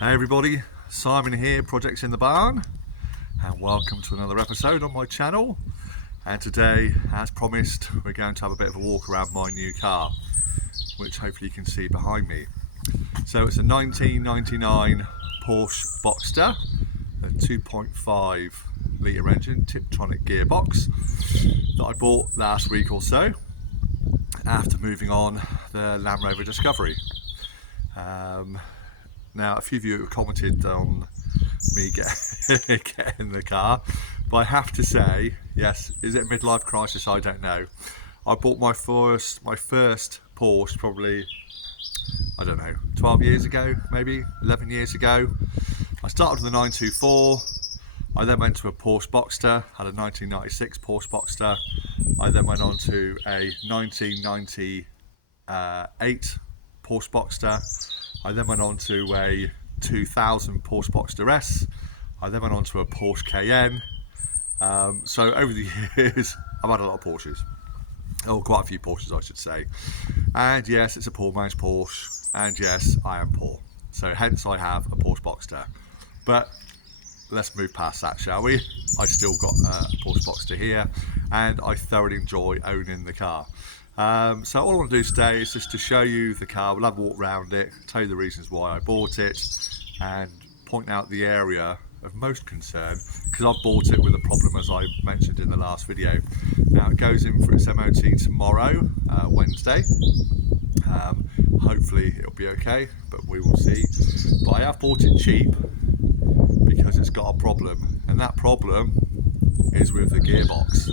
Hey everybody, Simon here, Projects in the Barn, and welcome to another episode on my channel. And today, as promised, we're going to have a bit of a walk around my new car, which hopefully you can see behind me. So it's a 1999 Porsche Boxster, a 2.5 litre engine, tiptronic gearbox, that I bought last week or so, after moving on the Land Rover Discovery. Now, a few of you have commented on me getting the car, but I have to say, yes, is it a midlife crisis? I don't know. I bought my first Porsche probably, I don't know, 12 years ago, maybe 11 years ago. I started with a 924. I then went to a Porsche Boxster, had a 1996 Porsche Boxster. I then went on to a 1998 Porsche Boxster. I then went on to a 2000 Porsche Boxster S. I then went on to a Porsche Cayenne. So over the years, I've had a lot of Porsches. Oh, quite a few Porsches, I should say. And yes, it's a poor man's Porsche. And yes, I am poor. So hence I have a Porsche Boxster. But let's move past that, shall we? I still got a Porsche Boxster here, and I thoroughly enjoy owning the car. So all I want to do today is just to show you the car. We'll have a walk around it, tell you the reasons why I bought it, and point out the area of most concern, because I've bought it with a problem, as I mentioned in the last video. Now it goes in for its MOT tomorrow, Wednesday. Hopefully it'll be okay, but we will see. But I have bought it cheap because it's got a problem, and that problem is with the gearbox.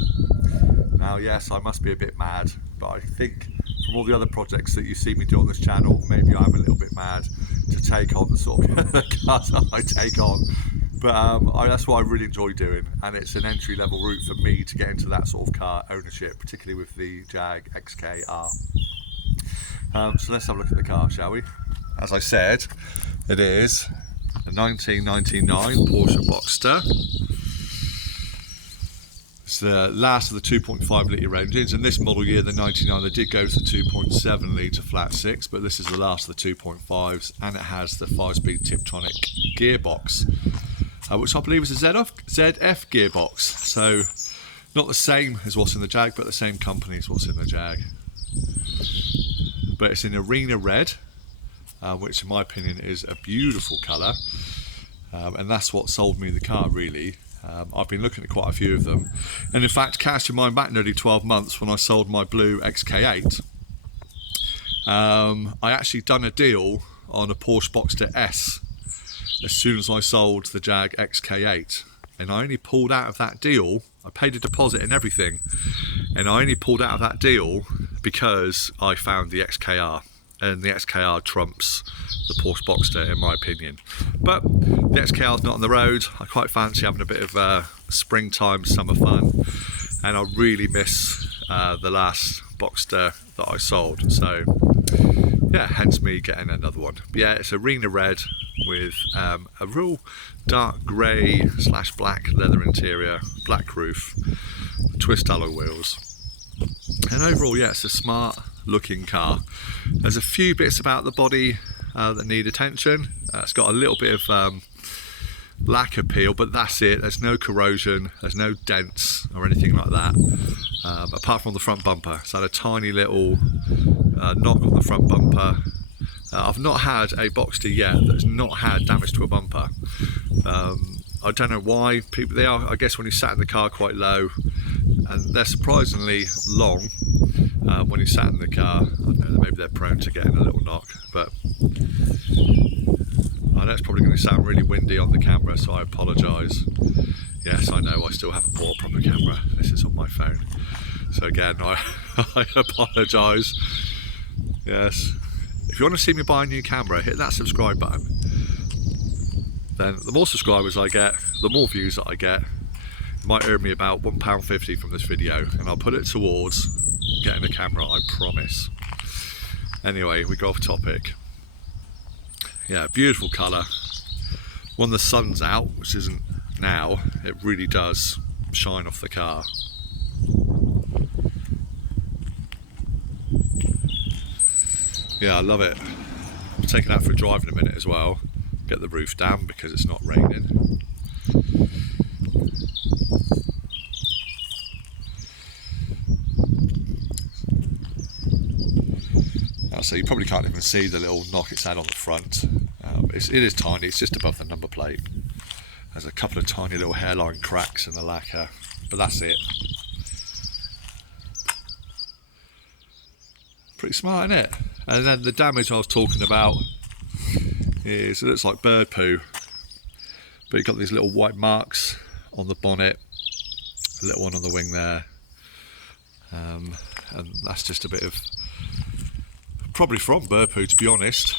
Now yes, I must be a bit mad, but I think from all the other projects that you see me do on this channel, maybe I'm a little bit mad to take on the sort of cars that I take on. But that's what I really enjoy doing, and it's an entry-level route for me to get into that sort of car ownership, particularly with the Jag XKR. So let's have a look at the car, shall we? As I said, it is a 1999 Porsche Boxster. It's the last of the 2.5 litre engines, and this model year, the 99, they did go to the 2.7 litre flat six, but this is the last of the 2.5s, and it has the 5-speed tiptronic gearbox, which I believe is a ZF gearbox. So not the same as what's in the Jag, but the same company as what's in the Jag. But it's in arena red, which in my opinion is a beautiful colour, and that's what sold me the car really. I've been looking at quite a few of them, and in fact, casting mine back nearly 12 months when I sold my blue XK8, I actually done a deal on a Porsche Boxster S as soon as I sold the Jag XK8, and I only pulled out of that deal. I paid a deposit and everything, and I only pulled out of that deal because I found the XKR, and the XKR trumps the Porsche Boxster in my opinion. But the XKR's not on the road. I quite fancy having a bit of springtime summer fun, and I really miss the last Boxster that I sold. So yeah, hence me getting another one. But yeah, it's arena red with a real dark grey / black leather interior, black roof, twist alloy wheels, and overall, yeah, it's a smart looking car. There's a few bits about the body that need attention. It's got a little bit of lack appeal, but that's it. There's no corrosion, there's no dents or anything like that, apart from the front bumper. It's had a tiny little knock on the front bumper. I've not had a Boxster yet that's not had damage to a bumper. I don't know why people, they are, I guess when you sat in the car quite low, and they're surprisingly long when you sat in the car. I don't know, maybe they're prone to getting a little knock, but I know it's probably going to sound really windy on the camera, so I apologise. Yes, I know, I still haven't bought a proper camera. This is on my phone. So again, I apologise. Yes. If you want to see me buy a new camera, hit that subscribe button. Then the more subscribers I get, the more views that I get. It might earn me about £1.50 from this video, and I'll put it towards getting a camera, I promise. Anyway, we go off topic. Yeah, beautiful colour. When the sun's out, which isn't now, it really does shine off the car. Yeah, I love it. I'll take it out for a drive in a minute as well. get the roof down because it's not raining. So you probably can't even see the little knock it's had on the front. It is tiny, it's just above the number plate. There's a couple of tiny little hairline cracks in the lacquer, but that's it. Pretty smart, isn't it? And then the damage I was talking about is, it looks like bird poo, but you've got these little white marks on the bonnet, a little one on the wing there, and that's just a bit of, probably from bird poo, to be honest,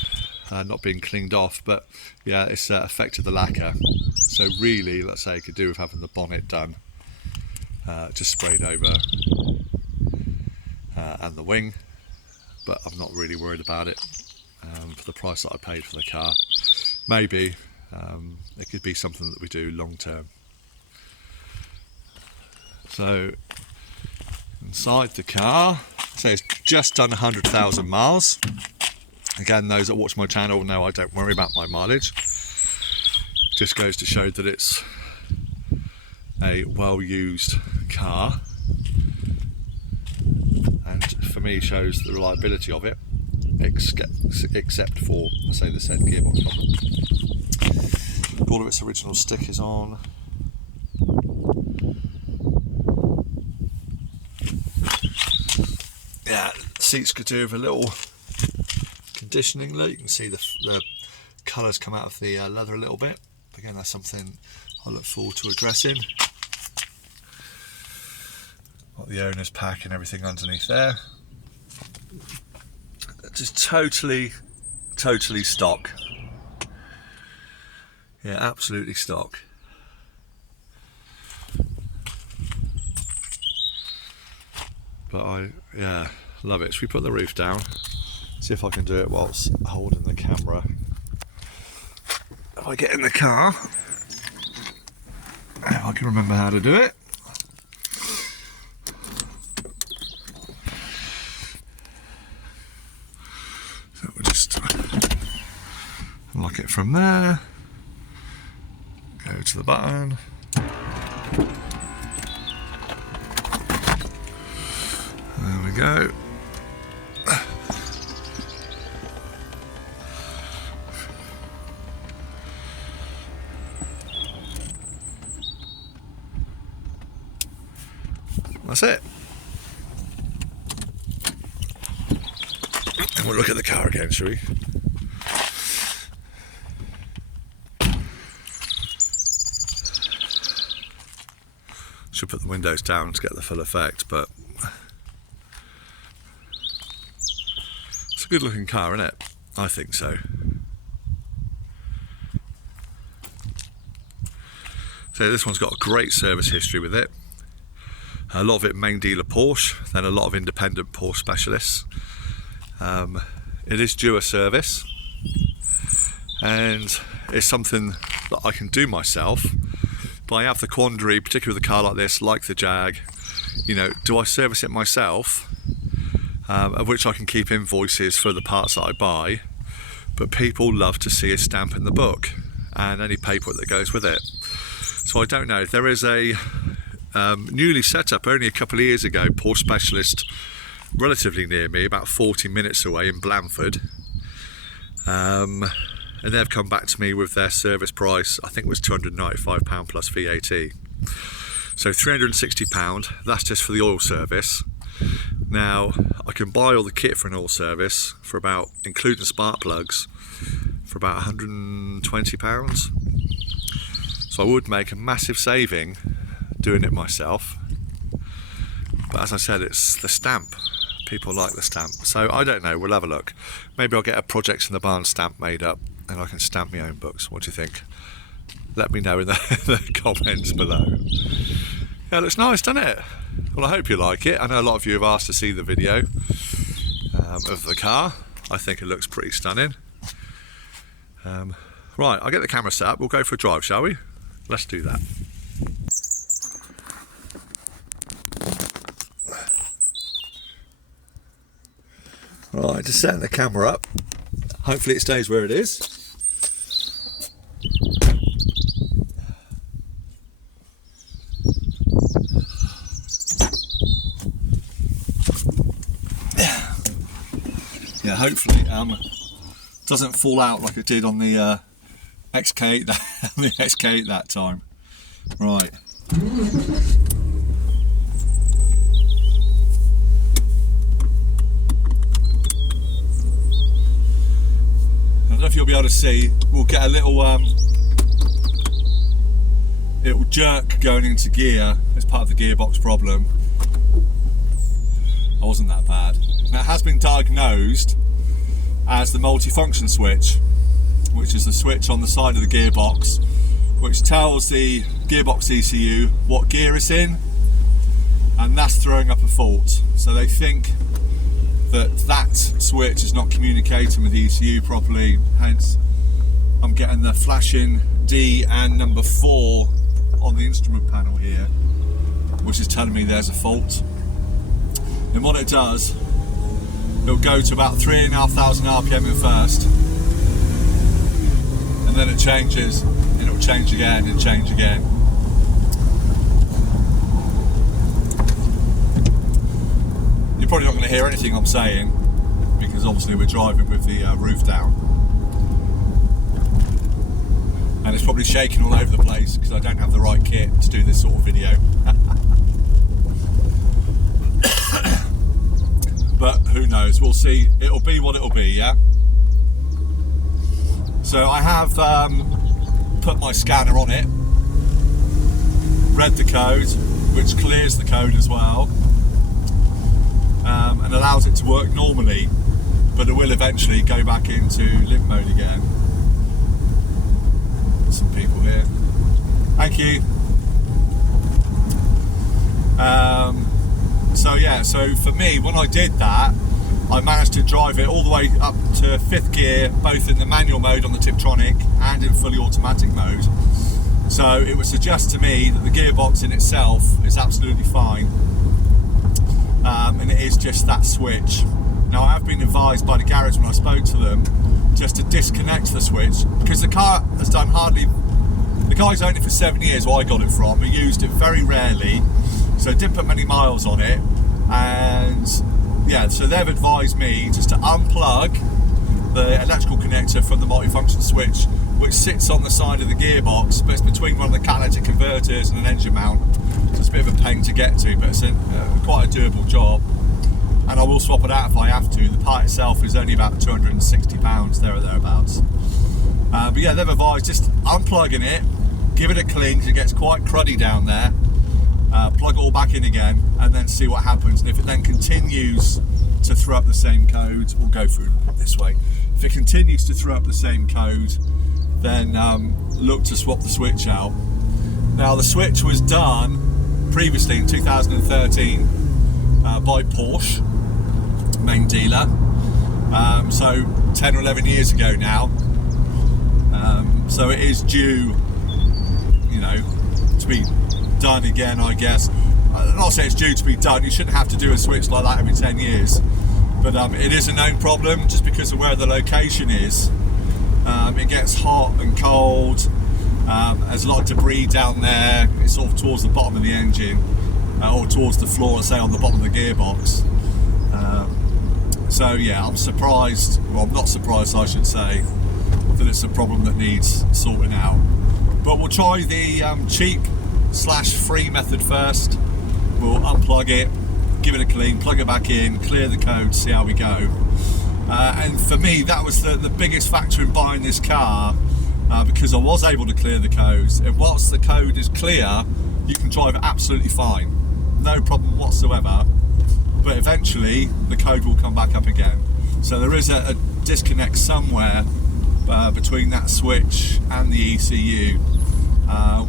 not being cleaned off, but yeah, it's affected the lacquer. So really, let's say, it could do with having the bonnet done, just sprayed over, and the wing, but I'm not really worried about it for the price that I paid for the car. Maybe it could be something that we do long term. So inside the car, so it's just done 100,000 miles. Again, those that watch my channel know I don't worry about my mileage. Just goes to show that it's a well-used car, and for me shows the reliability of it, except for, I say, the said gearbox problem. All of its original stick is on. Yeah, seats could do with a little conditioning. Look, you can see the colours come out of the leather a little bit. Again, that's something I look forward to addressing. Got the owner's pack and everything underneath there. Just totally stock. Yeah, absolutely stock. But yeah, love it. Should we put the roof down? See if I can do it whilst holding the camera. If I get in the car, if I can remember how to do it. So we'll just unlock it from there, go to the button. There we go. That's it. And we'll look at the car again, shall we? Should put the windows down to get the full effect, but it's a good looking car, isn't it? I think so. So this one's got a great service history with it. A lot of it main dealer Porsche, then a lot of independent Porsche specialists. It is due a service, and it's something that I can do myself, but I have the quandary, particularly with a car like this, like the Jag, you know, do I service it myself, of which I can keep invoices for the parts that I buy, but people love to see a stamp in the book and any paperwork that goes with it. So I don't know. There is a newly set up only a couple of years ago Porsche specialist relatively near me, about 40 minutes away in Blandford, and they've come back to me with their service price. I think it was £295 plus VAT, so £360. That's just for the oil service. Now I can buy all the kit for an oil service for about, including spark plugs, for about £120. so I would make a massive saving doing it myself, but as I said, it's the stamp. People like the stamp, so I don't know, we'll have a look. Maybe I'll get a Projects in the Barn stamp made up and I can stamp my own books. What do you think? Let me know in the comments below. Yeah, it looks nice, doesn't it? Well, I hope you like it. I know a lot of you have asked to see the video of the car. I think it looks pretty stunning. Right, I'll get the camera set up, we'll go for a drive, shall we? Let's do that. Right, just setting the camera up. Hopefully it stays where it is. hopefully doesn't fall out like it did on the XK8 the XK8 that time. Right. I don't know if you'll be able to see. We'll get a little jerk going into gear as part of the gearbox problem. It wasn't that bad. Now, it has been diagnosed as the multifunction switch, which is the switch on the side of the gearbox which tells the gearbox ECU what gear it's in, and that's throwing up a fault. So they think that switch is not communicating with the ECU properly, hence I'm getting the flashing D and number 4 on the instrument panel here, which is telling me there's a fault. And what it does, it'll go to about 3,500 RPM at first, and then it changes, and it'll change again and change again. You're probably not going to hear anything I'm saying, because obviously we're driving with the roof down. And it's probably shaking all over the place because I don't have the right kit to do this sort of video. But who knows, we'll see. It'll be what it'll be, yeah? So I have put my scanner on it, read the code, which clears the code as well, and allows it to work normally, but it will eventually go back into limp mode again. Some people here. Thank you. So yeah, so for me, when I did that, I managed to drive it all the way up to 5th gear, both in the manual mode on the tiptronic and in fully automatic mode. So it would suggest to me that the gearbox in itself is absolutely fine, and it is just that switch. Now, I have been advised by the garage when I spoke to them just to disconnect the switch, because the car has done hardly, the guy's owned it for 7 years where I got it from. He used it very rarely, so didn't put many miles on it, and yeah, so they've advised me just to unplug the electrical connector from the multifunction switch, which sits on the side of the gearbox, but it's between one of the catalytic converters and an engine mount, so it's a bit of a pain to get to, but it's quite a doable job. And I will swap it out if I have to. The part itself is only about £260, there or thereabouts. But yeah, they've advised just unplugging it, give it a clean because it gets quite cruddy down there, plug it all back in again, and then see what happens. And if it then continues to throw up the same code, we'll go through this way. If it continues to throw up the same code, then look to swap the switch out. Now, the switch was done previously in 2013 by Porsche, main dealer, so 10 or 11 years ago now, so it is due, you know, to be done again, I guess. I'm not saying it's due to be done, you shouldn't have to do a switch like that every 10 years, but it is a known problem just because of where the location is. It gets hot and cold, there's a lot of debris down there, it's sort of towards the bottom of the engine, or towards the floor, say on the bottom of the gearbox. So yeah, I'm surprised, well, I'm not surprised I should say, that it's a problem that needs sorting out. But we'll try the cheap/free method first. We'll unplug it, give it a clean, plug it back in, clear the code, see how we go. And for me, that was the biggest factor in buying this car, because I was able to clear the codes. And whilst the code is clear, you can drive it absolutely fine, no problem whatsoever. But eventually, the code will come back up again. So there is a disconnect somewhere between that switch and the ECU,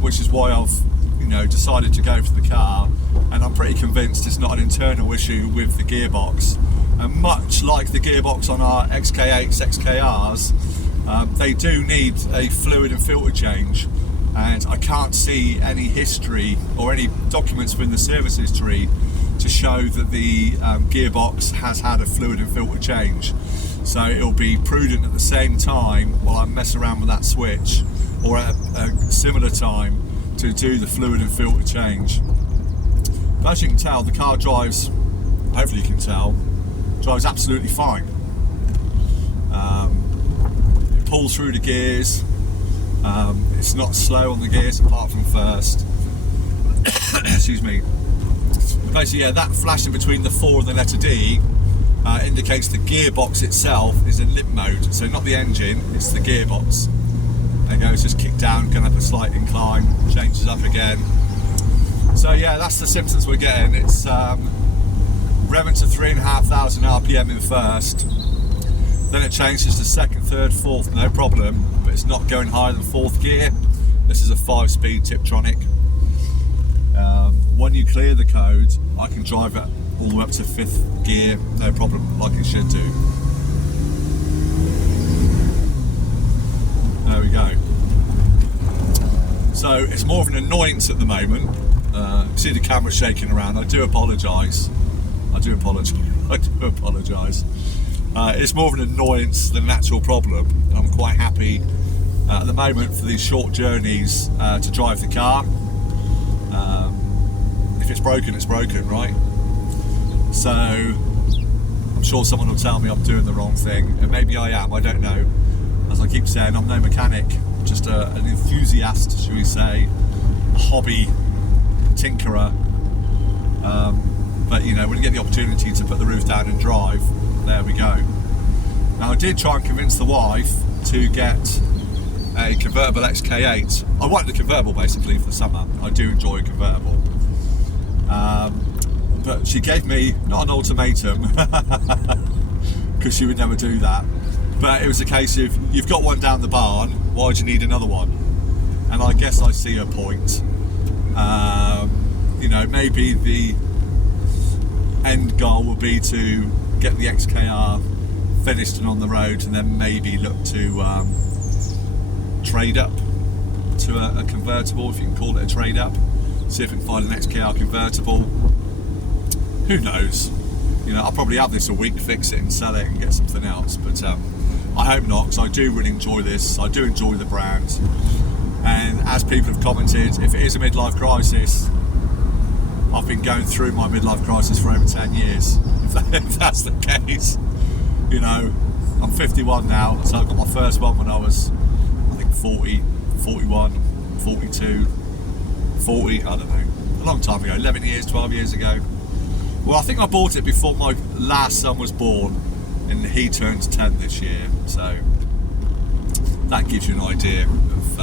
which is why I've, you know, decided to go for the car. And I'm pretty convinced it's not an internal issue with the gearbox. And much like the gearbox on our XK8s, XKRs, they do need a fluid and filter change. And I can't see any history or any documents within the service history to show that the gearbox has had a fluid and filter change. So it'll be prudent at the same time while I mess around with that switch, or at a similar time, to do the fluid and filter change. But as you can tell, the car drives, hopefully you can tell, drives absolutely fine. It pulls through the gears. It's not slow on the gears apart from first. Excuse me. Basically, yeah, that flashing between the 4 and the letter D indicates the gearbox itself is in limp mode. So not the engine, it's the gearbox. There you go, it's just kicked down, going up a slight incline, changes up again. So yeah, that's the symptoms we're getting. It's revving to 3,500 RPM in first. Then it changes to second, third, fourth, no problem, but it's not going higher than fourth gear. This is a 5-speed tiptronic. When you clear the code, I can drive it all the way up to 5th gear, no problem, like it should do. There we go. So it's more of an annoyance at the moment. See the camera shaking around. I do apologise. It's more of an annoyance than an actual problem. I'm quite happy at the moment for these short journeys to drive the car. If it's broken, it's broken, right? So I'm sure someone will tell me I'm doing the wrong thing, and maybe I am, I don't know. As I keep saying, I'm no mechanic, just an enthusiast, should we say, a hobby tinkerer. But you know, when you get the opportunity to put the roof down and drive, there we go. Now I did try and convince the wife to get a convertible XK8. I wanted a convertible basically for the summer. I do enjoy a convertible. But she gave me, not an ultimatum, because she would never do that, but it was a case of, you've got one down the barn, why do you need another one? And I guess I see her point. You know, maybe the end goal will be to get the XKR finished and on the road, and then maybe look to trade up to a convertible, if you can call it a trade up. See if I can find an XKR convertible. Who knows? You know, I'll probably have this a week, fix it and sell it and get something else, but I hope not, because I do really enjoy this. I do enjoy the brand, and as people have commented, if it is a midlife crisis, I've been going through my midlife crisis for over 10 years, if that's the case. You know, I'm 51 now, so I got my first one when I was, I think, 40, 41, 42, 40, I don't know, a long time ago, 11 years, 12 years ago. Well, I think I bought it before my last son was born, and he turns 10 this year, so that gives you an idea of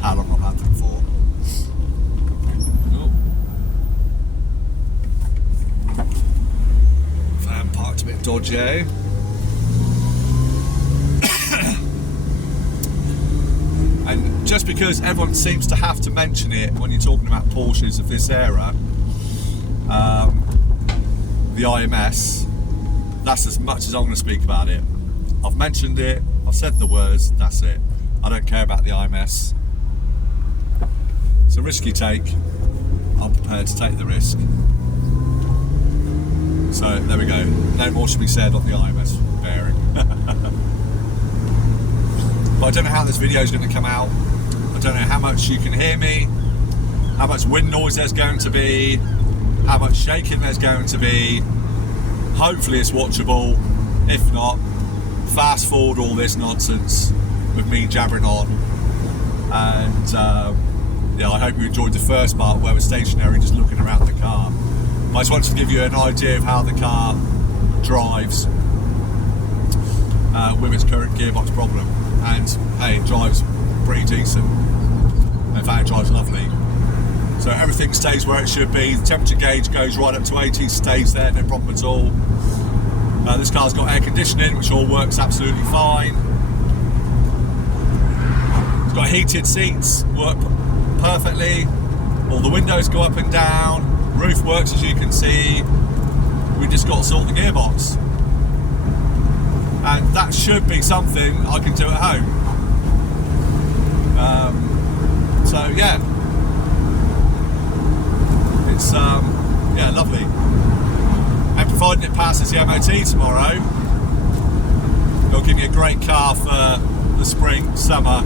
how long I've had them for. Oh. Van parked a bit dodgy. And just because everyone seems to have to mention it when you're talking about Porsches of this era, the IMS, that's as much as I'm going to speak about it. I've mentioned it, I've said the words, that's it. I don't care about the IMS. It's a risky take. I'm prepared to take the risk. So there we go. No more should be said on the IMS bearing. But I don't know how this video is going to come out. I don't know how much you can hear me, how much wind noise there's going to be, how much shaking there's going to be. Hopefully it's watchable. If not, fast forward all this nonsense with me jabbering on. And yeah, I hope you enjoyed the first part where we're stationary just looking around the car. I just wanted to give you an idea of how the car drives with its current gearbox problem. And hey, it drives pretty decent. In fact, it drives lovely. So everything stays where it should be. The temperature gauge goes right up to 80, stays there, no problem at all. This car's got air conditioning, which all works absolutely fine. It's got heated seats, work perfectly. All the windows go up and down. Roof works, as you can see. We just got to sort the gearbox. And that should be something I can do at home. So yeah, it's yeah, lovely. And providing it passes the MOT tomorrow, it'll give you a great car for the spring, summer.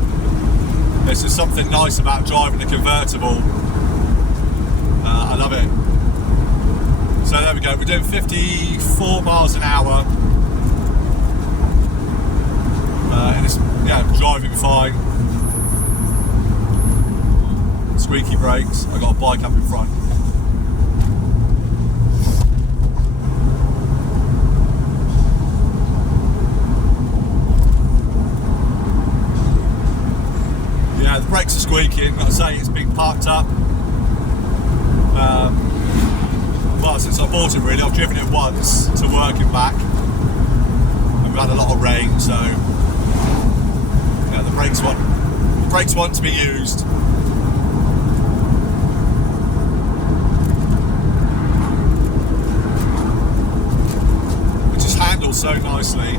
There's just something nice about driving a convertible. I love it. So there we go, we're doing 54 miles an hour. And it's, yeah, driving fine. Squeaky brakes. I got a bike up in front. Yeah, the brakes are squeaking. Like I say, it's been parked up. Well, since I bought it, really, I've driven it once to work and back. And we've had a lot of rain, so yeah, the brakes want to be used. It just handles so nicely.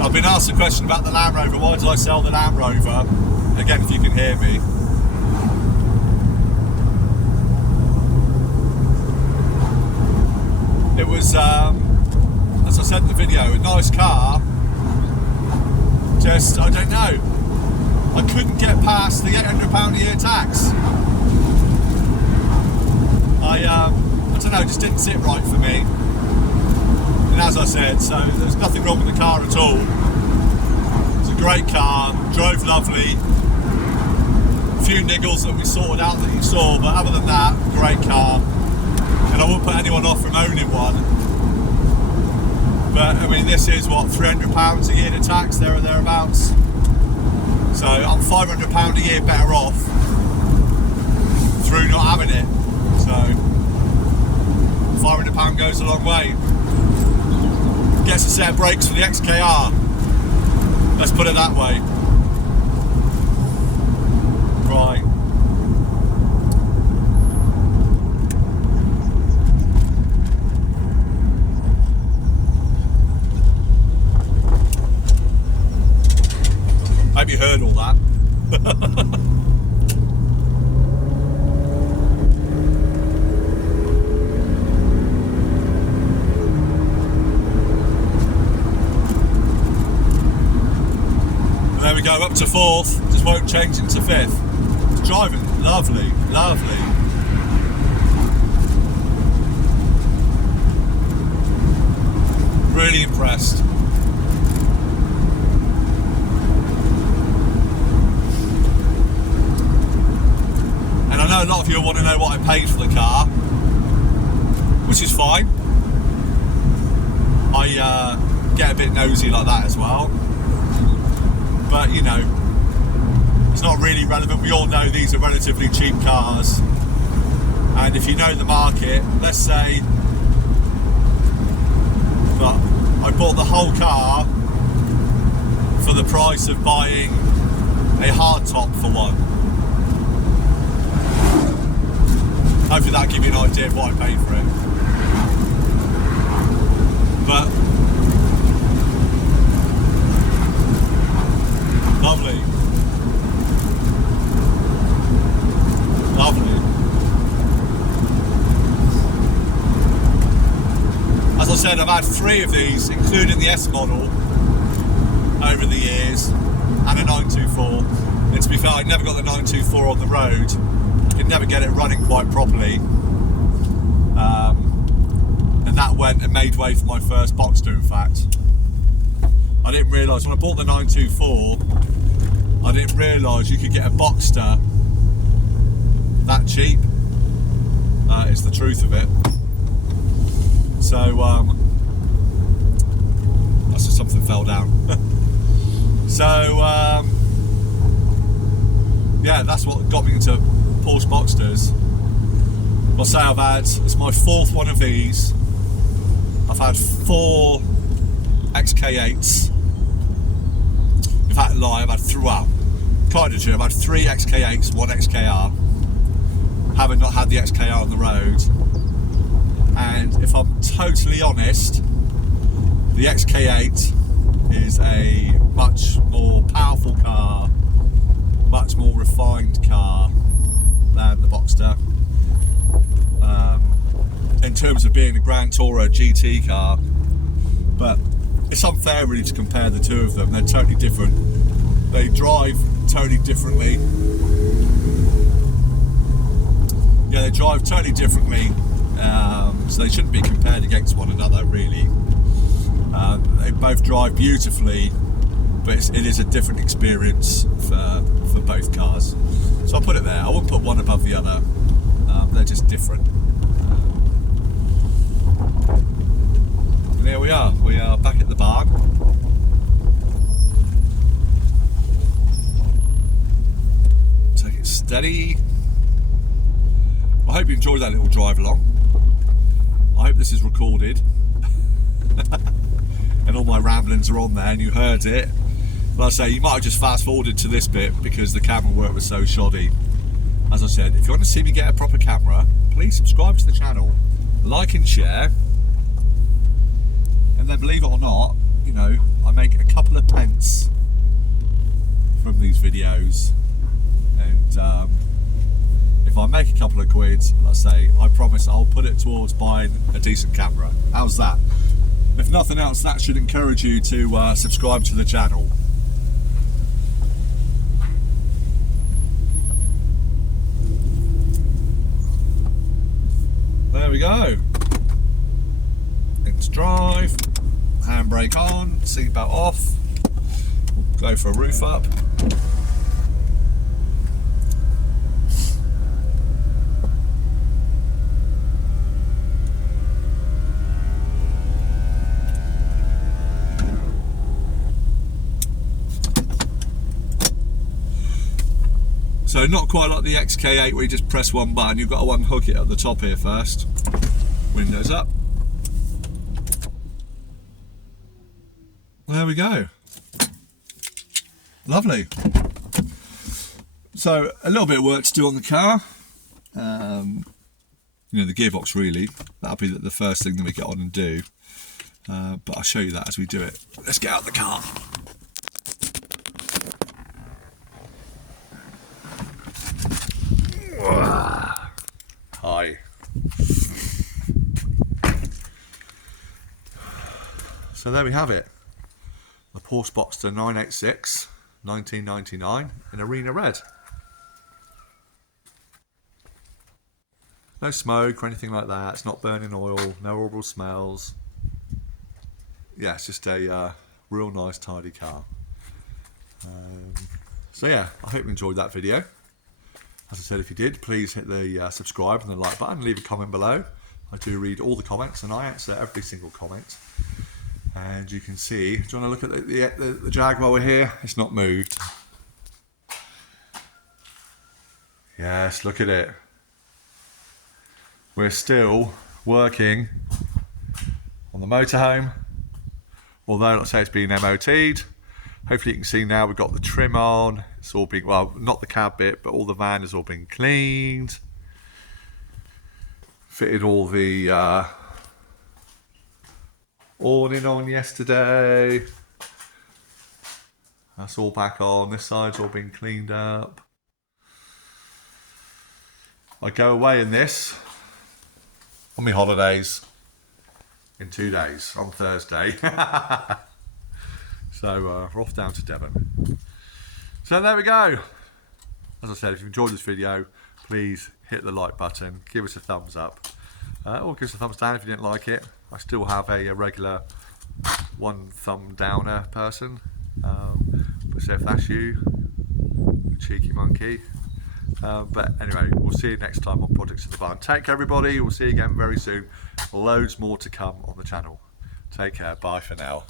I've been asked a question about the Land Rover. Why did I sell the Land Rover? Again, if you can hear me. It was, as I said in the video, a nice car. Just, I don't know. I couldn't get past the £800 a year tax. I don't know, it just didn't sit right for me. And as I said, so there's nothing wrong with the car at all. It's a great car, drove lovely. A few niggles that we sorted out that you saw, but other than that, great car. And I wouldn't put anyone off from owning one. But I mean, this is what, £300 a year to tax, there or thereabouts. So I'm £500 a year better off through not having it. So £500 goes a long way. Gets a set of brakes for the XKR. Let's put it that way. Right. Hope you heard all that. There we go, up to fourth, just won't change into fifth. It's driving lovely, lovely. Really impressed. And I know a lot of you want to know what I paid for the car, which is fine. I get a bit nosy like that as well. But you know, it's not really relevant. We all know these are relatively cheap cars, and if you know the market, let's say that I bought the whole car for the price of buying a hardtop for one. Hopefully that'll give you an idea of what I paid for it. But lovely. Lovely. As I said, I've had 3 of these, including the S model, over the years, and a 924. And to be fair, I never got the 924 on the road. I could never get it running quite properly. And that went and made way for my first Boxster, in fact. I didn't realise, when I bought the 924, I didn't realise you could get a Boxster that cheap. It's the truth of it. So, that's just something fell down. So, yeah, that's what got me into Porsche Boxsters. I'll say it's my 4th one of these. I've had 4 XK8s. In fact, I've had throughout. Kind of true. I've had 3 XK8s, 1 XKR. Haven't not had the XKR on the road. And if I'm totally honest, the XK8 is a much more powerful car, much more refined car than the Boxster. In terms of being a Grand Tourer GT car, but it's unfair really to compare the two of them. They're totally different. They drive totally differently. Yeah, they drive totally differently, so they shouldn't be compared against one another really. They both drive beautifully, but it is a different experience for both cars. So I'll put it there. I wouldn't put one above the other. They're just different. And here we are. We are back at the barn. Take it steady. I hope you enjoyed that little drive along. I hope this is recorded. And all my ramblings are on there and you heard it. Like I say, you might have just fast forwarded to this bit because the camera work was so shoddy. As I said, if you want to see me get a proper camera, please subscribe to the channel, like and share. And then believe it or not, you know, I make a couple of pence from these videos. And if I make a couple of quid, like I say, I promise I'll put it towards buying a decent camera. How's that? If nothing else, that should encourage you to subscribe to the channel. There we go. Into drive, handbrake on, seatbelt off, go for a roof up. So not quite like the XK8 where you just press one button, you've got to unhook it at the top here first. Windows up. There we go. Lovely. So a little bit of work to do on the car. You know, the gearbox really. That'll be the first thing that we get on and do. But I'll show you that as we do it. Let's get out of the car. Hi. So there we have it. The Porsche Boxster 986 1999 in Arena Red. No smoke or anything like that. It's not burning oil, no horrible smells. Yeah, it's just a real nice tidy car. So yeah, I hope you enjoyed that video. As I said, if you did, please hit the subscribe and the like button, leave a comment below. I do read all the comments and I answer every single comment. And you can see, do you want to look at the Jag while we're here? It's not moved. Yes, look at it. We're still working on the motorhome. Although, let's say it's been MOT'd. Hopefully you can see now we've got the trim on. It's all been, well, not the cab bit, but all the van has all been cleaned. Fitted all the awning on yesterday. That's all back on. This side's all been cleaned up. I go away in this on my holidays in 2 days, on Thursday. So we're off down to Devon. So there we go. As I said, if you enjoyed this video, please hit the like button, give us a thumbs up, or give us a thumbs down if you didn't like it. I still have a regular one thumb downer person, but so if that's you, cheeky monkey. But anyway, we'll see you next time on Projects in the Barn. Take care everybody, we'll see you again very soon. Loads more to come on the channel. Take care, bye for now.